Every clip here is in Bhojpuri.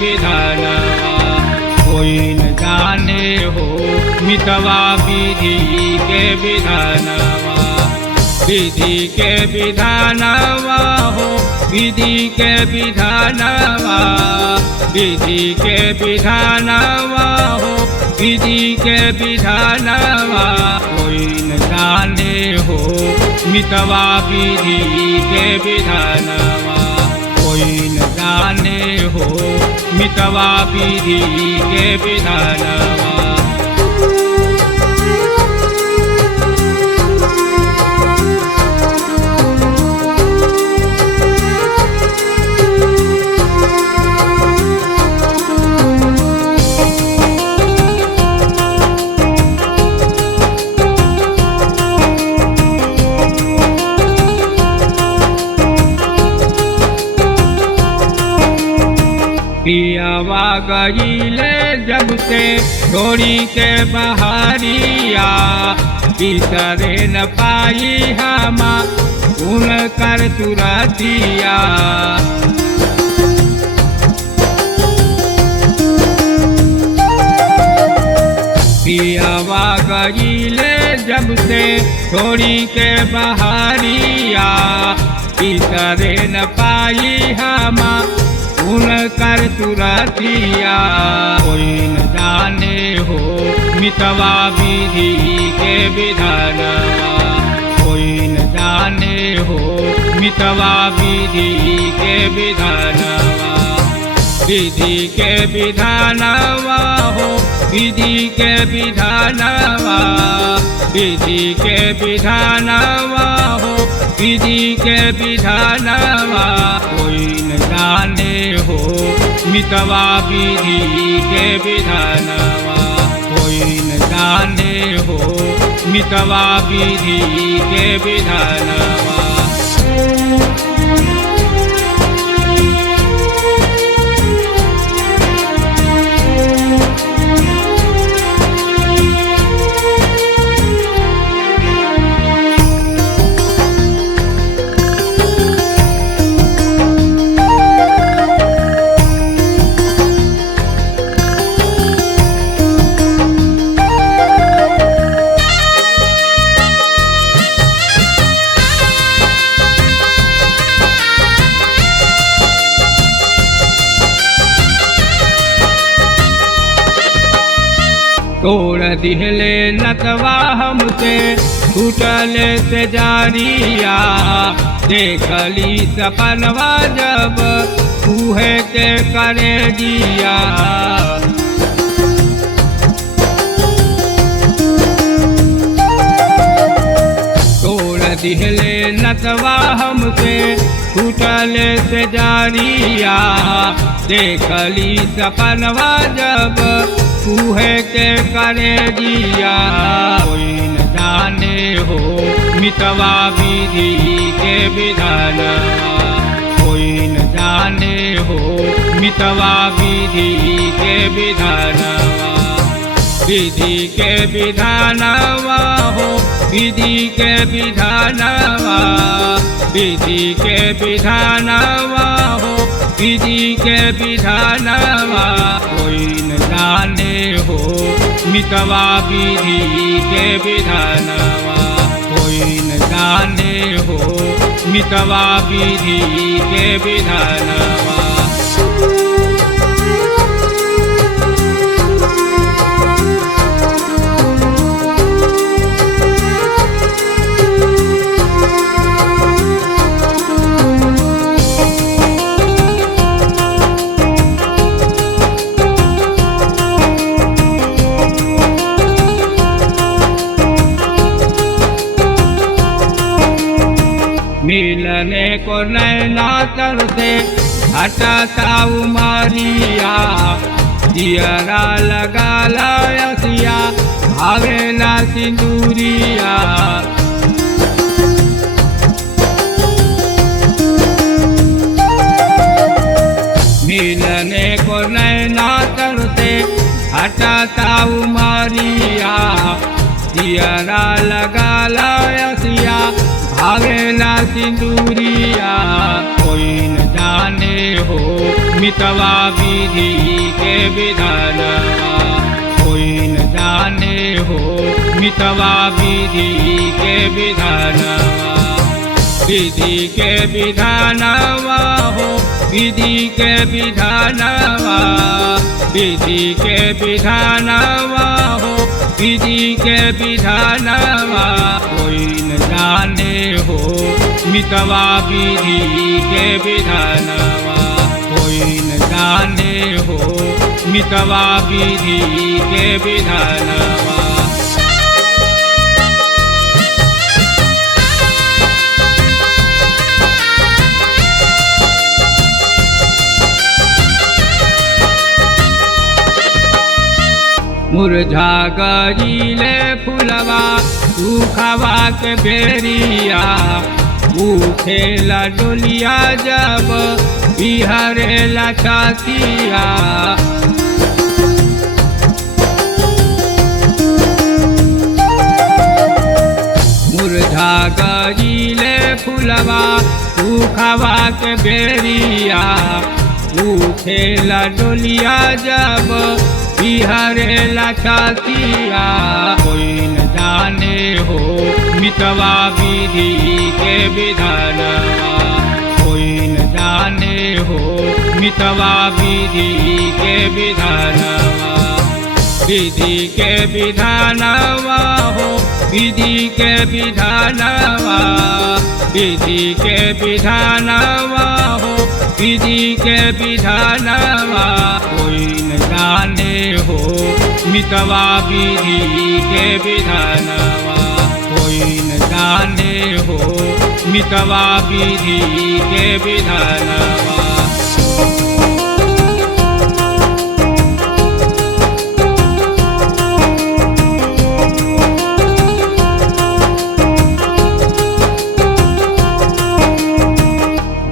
विधानवा। कोई न जाने हो मितवा विधि के विधानवा। विधि के विधानवा हो विधि के विधानवा। विधि के विधानवा हो विधि के विधानवा। कोई न जाने हो मितवा विधि के विधानवा। कोई न जाने हो मितवा विधि के विधानवा। पियावा गईले जब से छोड़ी के बहारिया। बिसरे न पाई हम उन कर तुरतिया। पियावा गईले जब से छोड़ी के बहारिया। बिसरे न पाई हम उन कर तुरतिया। कोई न जाने हो मितवा विधि के विधानवा। कोई न जाने हो मितवा विधि के विधानवा। विधि के विधानवा हो विधि के विधानवा। विधि के विधानवा हो विधि के विधानवा। कोई न जाने हो मितवा विधि के विधानवा। कोई न जाने हो मितवा विधि के विधानवा। तोड़ दिहले नतवा हमसे छूटले से जारिया। देखली सपनवा जब उहे के करे दिया। तोड़ दिहले नतवा हमसे छूटले से जारिया। देखली सपनवा जब उहे के करे दिया। कोई न जाने हो मितवा विधि के विधानवा। कोई न जाने हो मितवा विधि के विधानवा। विधि के विधानवा हो विधि के विधानवा। विधि के विधानवा हो विधि के विधानवा। कोई न जाने हो मितवा विधि के विधानवा। कोई न जाने हो मितवा विधि के विधानवा। मिलने को नैना तरसे हटाता उमरिया। जियरा लगा लायसिया भावेला सिंदूरिया। मिलने को नैना तरसे हटाता उमरिया। जियरा लगा लायसिया भावेला सिंदूरिया। कोई न जाने जाने हो मितवा विधि के विधानवा, कोई न जाने हो मितवा विधि के विधानवा। विधि के विधानवा हो विधि के विधानवा, विधि के विधानवा हो विधि के विधानवा, कोई न जाने हो मितवा विधि के विधानवा, कोई न जाने हो मितवा विधि के विधानवा। मुरझा गईले फुलवा सूखवा के बेरिया, उठेला डोलिया जब बिहरेला छतिया। मुरझा गईले फुलवा सूखवा के बेरिया, उठेला डोलिया जब बिहरेला छतिया। कोई न जाने हो मितवा विधि के विधानवा, कोई न जाने हो मितवा विधि के विधानवा। विधि के विधानवा हो विधि के विधानवा, विधि के विधानवा हो विधि के विधानवा, कोई न जाने हो मितवा विधि के विधानवा, कोई न जाने हो मितवा विधि के विधानवा।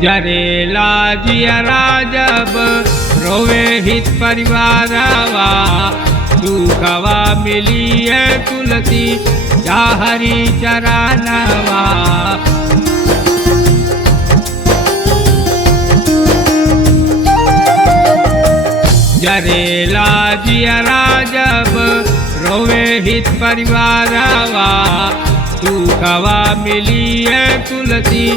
जरेला जियरा जब रोवे हित परिवारवा, दुखवा मिलिए तुलसी जाहरी चरणवा। जरेला जियरा जब रोवे हित परिवारवा, दुखवा मिलिए तुलसी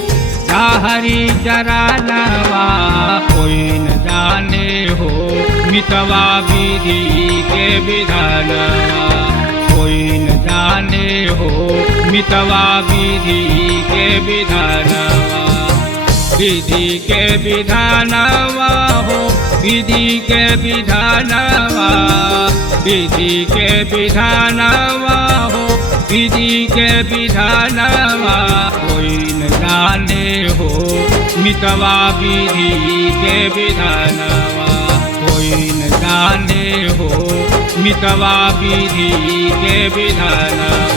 हरि चरणवा। कोई न जाने हो मितवा विधि के विधानवा, कोई न जाने हो मितवा विधि के विधानवा। विधि के विधानवा हो विधि के विधानवा, विधि के विधानवा हो विधि के विधानवा, कोई न जाने हो मितवा विधि के विधानवा, कोई न जाने हो मितवा विधि के विधानवा।